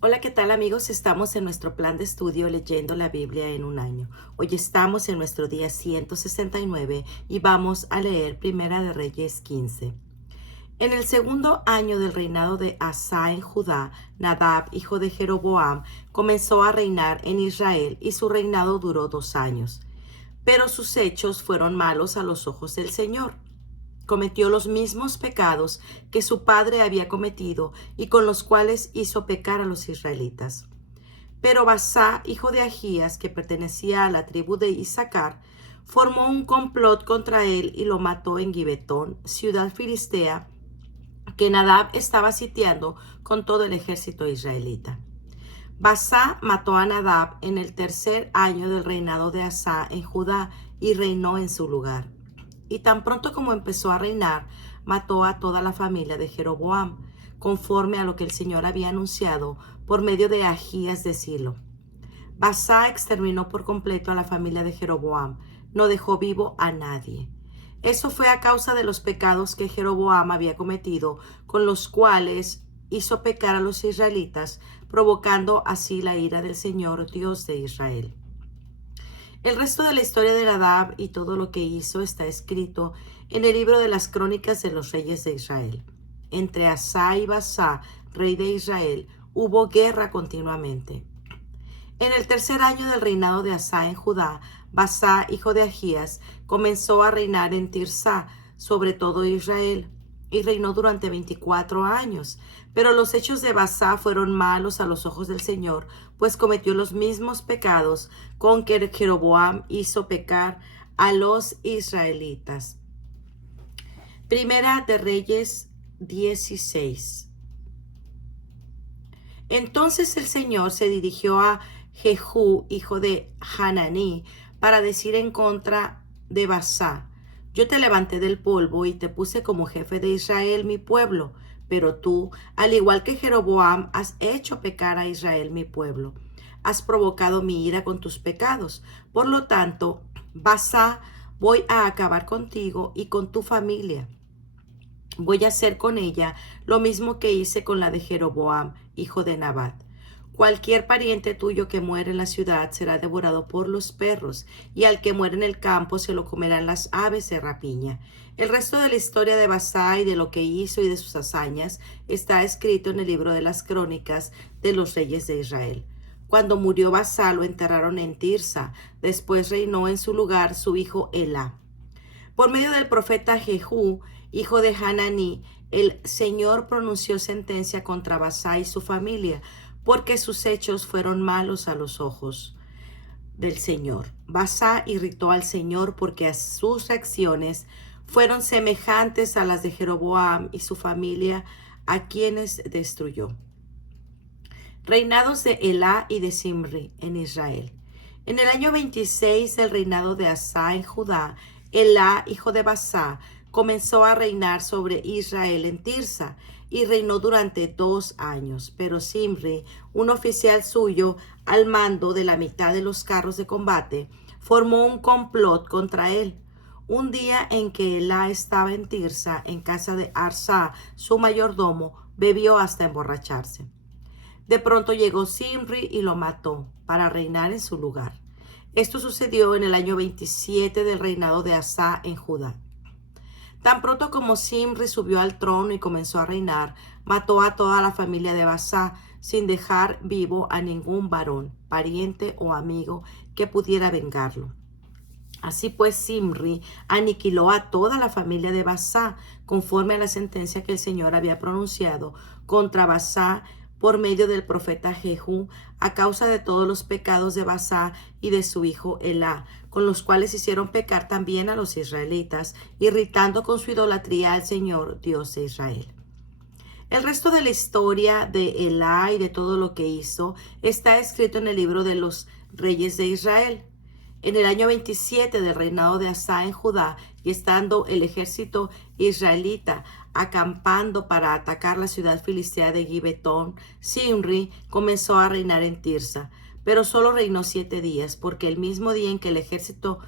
Hola, ¿qué tal amigos? Estamos en nuestro plan de estudio leyendo la Biblia en un año. Hoy estamos en nuestro día 169 y vamos a leer Primera de Reyes 15. En el segundo año del reinado de Asa en Judá, Nadab, hijo de Jeroboam, comenzó a reinar en Israel y su reinado duró 2 años. Pero sus hechos fueron malos a los ojos del Señor. Cometió los mismos pecados que su padre había cometido y con los cuales hizo pecar a los israelitas. Pero Basá, hijo de Agías, que pertenecía a la tribu de Isaacar, formó un complot contra él y lo mató en Gibetón, ciudad filistea, que Nadab estaba sitiando con todo el ejército israelita. Basá mató a Nadab en el tercer año del reinado de Asa en Judá y reinó en su lugar. Y tan pronto como empezó a reinar, mató a toda la familia de Jeroboam, conforme a lo que el Señor había anunciado por medio de Agías de Silo. Basá exterminó por completo a la familia de Jeroboam, no dejó vivo a nadie. Eso fue a causa de los pecados que Jeroboam había cometido, con los cuales hizo pecar a los israelitas, provocando así la ira del Señor Dios de Israel. El resto de la historia de Nadab y todo lo que hizo está escrito en el libro de las crónicas de los reyes de Israel. Entre Asa y Basá, rey de Israel, hubo guerra continuamente. En el tercer año del reinado de Asa en Judá, Basá, hijo de Agías, comenzó a reinar en Tirsá sobre todo Israel, y reinó durante 24 años. Pero los hechos de Basá fueron malos a los ojos del Señor, pues cometió los mismos pecados con que Jeroboam hizo pecar a los israelitas. Primera de Reyes 16. Entonces el Señor se dirigió a Jehú, hijo de Hananí, para decir en contra de Basá: yo te levanté del polvo y te puse como jefe de Israel, mi pueblo, pero tú, al igual que Jeroboam, has hecho pecar a Israel, mi pueblo. Has provocado mi ira con tus pecados. Por lo tanto, Basá, voy a acabar contigo y con tu familia. Voy a hacer con ella lo mismo que hice con la de Jeroboam, hijo de Nabat. Cualquier pariente tuyo que muere en la ciudad será devorado por los perros, y al que muere en el campo se lo comerán las aves de rapiña. El resto de la historia de Basá y de lo que hizo y de sus hazañas está escrito en el libro de las crónicas de los reyes de Israel. Cuando murió Basá lo enterraron en Tirsa, después reinó en su lugar su hijo Elá. Por medio del profeta Jehú, hijo de Hananí, el Señor pronunció sentencia contra Basá y su familia, porque sus hechos fueron malos a los ojos del Señor. Basá irritó al Señor porque sus acciones fueron semejantes a las de Jeroboam y su familia, a quienes destruyó. Reinados de Elá y de Zimri en Israel. En el año 26 del reinado de Asa en Judá, Elá, hijo de Basá, comenzó a reinar sobre Israel en Tirsa y reinó durante 2 años. Pero Zimri, un oficial suyo, al mando de la mitad de los carros de combate, formó un complot contra él. Un día en que Elá estaba en Tirsa, en casa de Arsa, su mayordomo, bebió hasta emborracharse. De pronto llegó Zimri y lo mató para reinar en su lugar. Esto sucedió en el año 27 del reinado de Asa en Judá. Tan pronto como Zimri subió al trono y comenzó a reinar, mató a toda la familia de Basá, sin dejar vivo a ningún varón, pariente o amigo que pudiera vengarlo. Así pues, Zimri aniquiló a toda la familia de Basá, conforme a la sentencia que el Señor había pronunciado contra Basá por medio del profeta Jehú, a causa de todos los pecados de Basá y de su hijo Elá, con los cuales hicieron pecar también a los israelitas, irritando con su idolatría al Señor, Dios de Israel. El resto de la historia de Elá y de todo lo que hizo está escrito en el libro de los reyes de Israel. En el año 27 del reinado de Asa en Judá, y estando el ejército israelita acampando para atacar la ciudad filistea de Gibetón, Zimri comenzó a reinar en Tirsa, pero solo reinó 7 días, porque el mismo día en que el ejército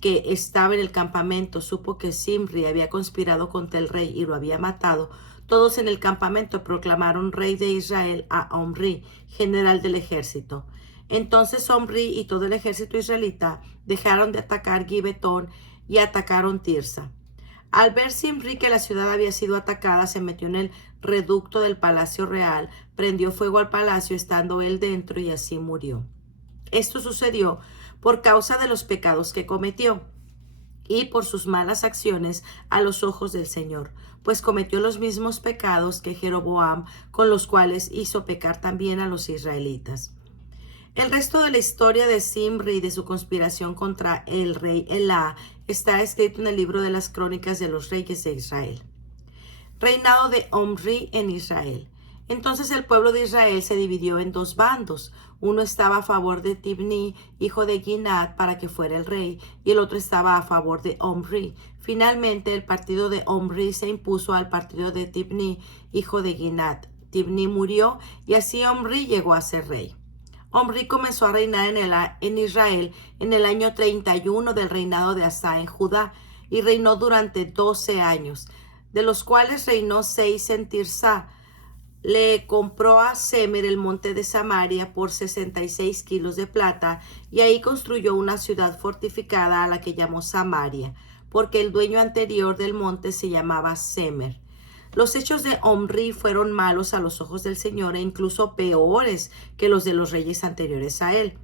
que estaba en el campamento supo que Zimri había conspirado contra el rey y lo había matado, Todos en el campamento proclamaron rey de Israel a Omri, general del ejército. Entonces Omri y todo el ejército israelita dejaron de atacar Gibetón y atacaron Tirsa. Al ver Zimri que la ciudad había sido atacada, se metió en el reducto del palacio real, prendió fuego al palacio estando él dentro y así murió. Esto sucedió por causa de los pecados que cometió y por sus malas acciones a los ojos del Señor, pues cometió los mismos pecados que Jeroboam, con los cuales hizo pecar también a los israelitas. El resto de la historia de Zimri y de su conspiración contra el rey Elá está escrito en el libro de las crónicas de los reyes de Israel. Reinado de Omri en Israel. Entonces el pueblo de Israel se dividió en dos bandos. Uno estaba a favor de Tibni, hijo de Ginat, para que fuera el rey, y el otro estaba a favor de Omri. Finalmente el partido de Omri se impuso al partido de Tibni, hijo de Ginat. Tibni murió y así Omri llegó a ser rey. Omri comenzó a reinar en Israel en el año 31 del reinado de Asa en Judá y reinó durante 12 años, de los cuales reinó 6 en Tirsa. Le compró a Semer el monte de Samaria por 66 kilos de plata y ahí construyó una ciudad fortificada a la que llamó Samaria, porque el dueño anterior del monte se llamaba Semer. Los hechos de Omri fueron malos a los ojos del Señor e incluso peores que los de los reyes anteriores a él,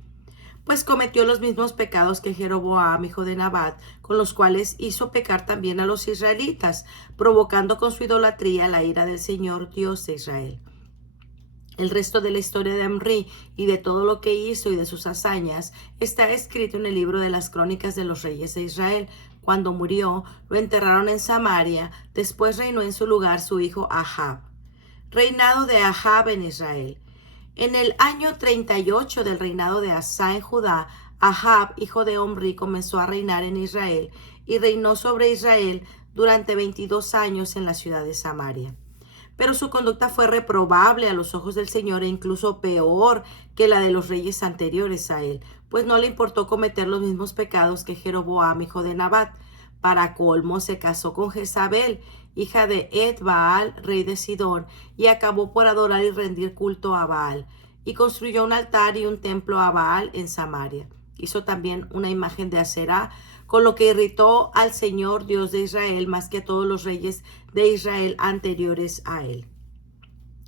pues cometió los mismos pecados que Jeroboam, hijo de Nabat, con los cuales hizo pecar también a los israelitas, provocando con su idolatría la ira del Señor, Dios de Israel. El resto de la historia de Omri y de todo lo que hizo y de sus hazañas está escrito en el libro de las crónicas de los reyes de Israel. Cuando murió, lo enterraron en Samaria, después reinó en su lugar su hijo Ahab. Reinado de Ahab en Israel. En el año 38 del reinado de Asa en Judá, Ahab, hijo de Omri, comenzó a reinar en Israel y reinó sobre Israel durante 22 años en la ciudad de Samaria. Pero su conducta fue reprobable a los ojos del Señor e incluso peor que la de los reyes anteriores a él, pues no le importó cometer los mismos pecados que Jeroboam, hijo de Nabat. Para colmo, se casó con Jezabel, hija de Ed-Baal, rey de Sidón, y acabó por adorar y rendir culto a Baal, y construyó un altar y un templo a Baal en Samaria. Hizo también una imagen de Aserá, con lo que irritó al Señor Dios de Israel más que a todos los reyes de Israel anteriores a él.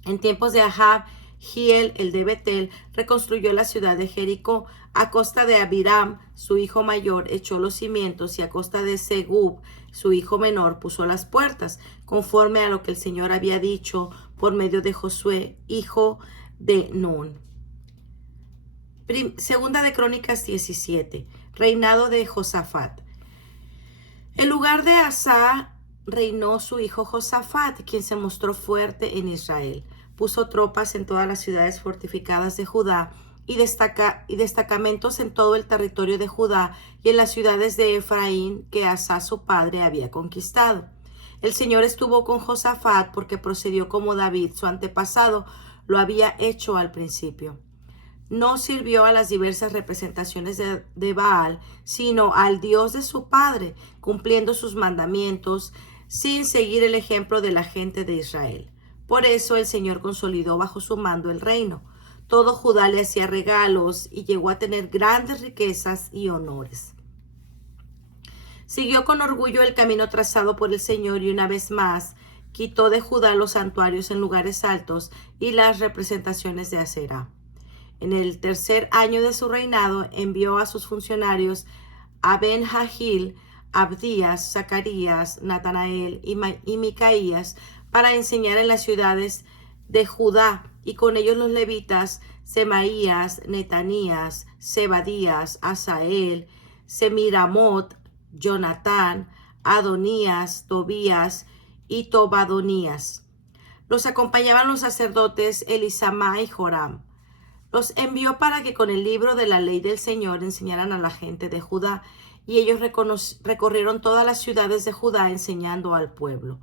En tiempos de Ahab, Hiel, el de Betel, reconstruyó la ciudad de Jericó. A costa de Abiram, su hijo mayor, echó los cimientos y a costa de Segub, su hijo menor, puso las puertas, conforme a lo que el Señor había dicho por medio de Josué, hijo de Nun. Segunda de Crónicas 17. Reinado de Josafat. En lugar de Asa, reinó su hijo Josafat, quien se mostró fuerte en Israel. Puso tropas en todas las ciudades fortificadas de Judá y destacamentos en todo el territorio de Judá y en las ciudades de Efraín que Asa su padre había conquistado. El Señor estuvo con Josafat porque procedió como David, su antepasado, lo había hecho al principio. No sirvió a las diversas representaciones de Baal, sino al Dios de su padre, cumpliendo sus mandamientos, sin seguir el ejemplo de la gente de Israel. Por eso el Señor consolidó bajo su mando el reino. Todo Judá le hacía regalos y llegó a tener grandes riquezas y honores. Siguió con orgullo el camino trazado por el Señor y una vez más quitó de Judá los santuarios en lugares altos y las representaciones de Aserá. En el tercer año de su reinado envió a sus funcionarios a Ben-Jahil, Abdías, Zacarías, Natanael y Micaías para enseñar en las ciudades de Judá, y con ellos los levitas Semaías, Netanías, Zebadías, Asael, Semiramot, Jonatán, Adonías, Tobías y Tobadonías. Los acompañaban los sacerdotes Elisama y Joram. Los envió para que con el libro de la ley del Señor enseñaran a la gente de Judá, y ellos recorrieron todas las ciudades de Judá enseñando al pueblo.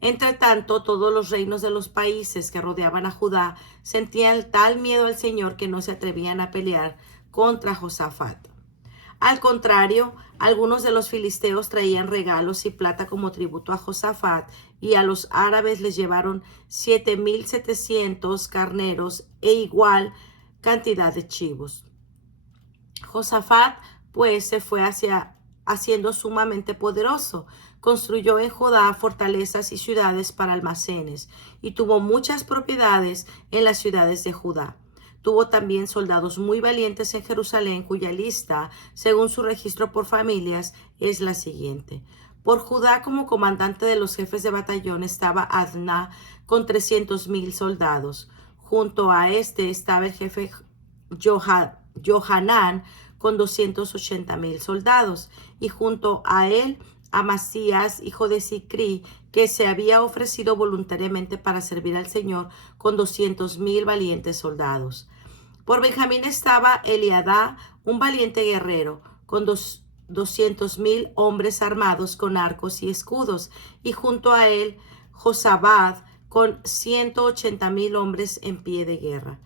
Entre tanto, todos los reinos de los países que rodeaban a Judá sentían tal miedo al Señor que no se atrevían a pelear contra Josafat. Al contrario, algunos de los filisteos traían regalos y plata como tributo a Josafat, y a los árabes les llevaron 7,700 carneros e igual cantidad de chivos. Josafat pues se fue haciendo sumamente poderoso. Construyó en Judá fortalezas y ciudades para almacenes y tuvo muchas propiedades en las ciudades de Judá. Tuvo también soldados muy valientes en Jerusalén, cuya lista, según su registro por familias, es la siguiente. Por Judá, como comandante de los jefes de batallón, estaba Adná con 300,000 soldados. Junto a este estaba el jefe Johanán con 280,000 soldados, y junto a él Amasías, hijo de Sicri, que se había ofrecido voluntariamente para servir al Señor con 200,000 valientes soldados. Por Benjamín estaba Eliadá, un valiente guerrero, con 200,000 hombres armados con arcos y escudos, y junto a él Josabad, con 180,000 hombres en pie de guerra.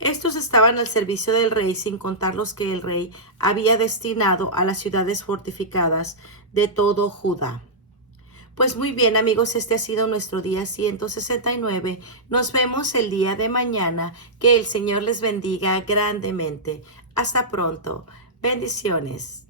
Estos estaban al servicio del rey, sin contar los que el rey había destinado a las ciudades fortificadas de todo Judá. Pues muy bien, amigos, este ha sido nuestro día 169. Nos vemos el día de mañana. Que el Señor les bendiga grandemente. Hasta pronto. Bendiciones.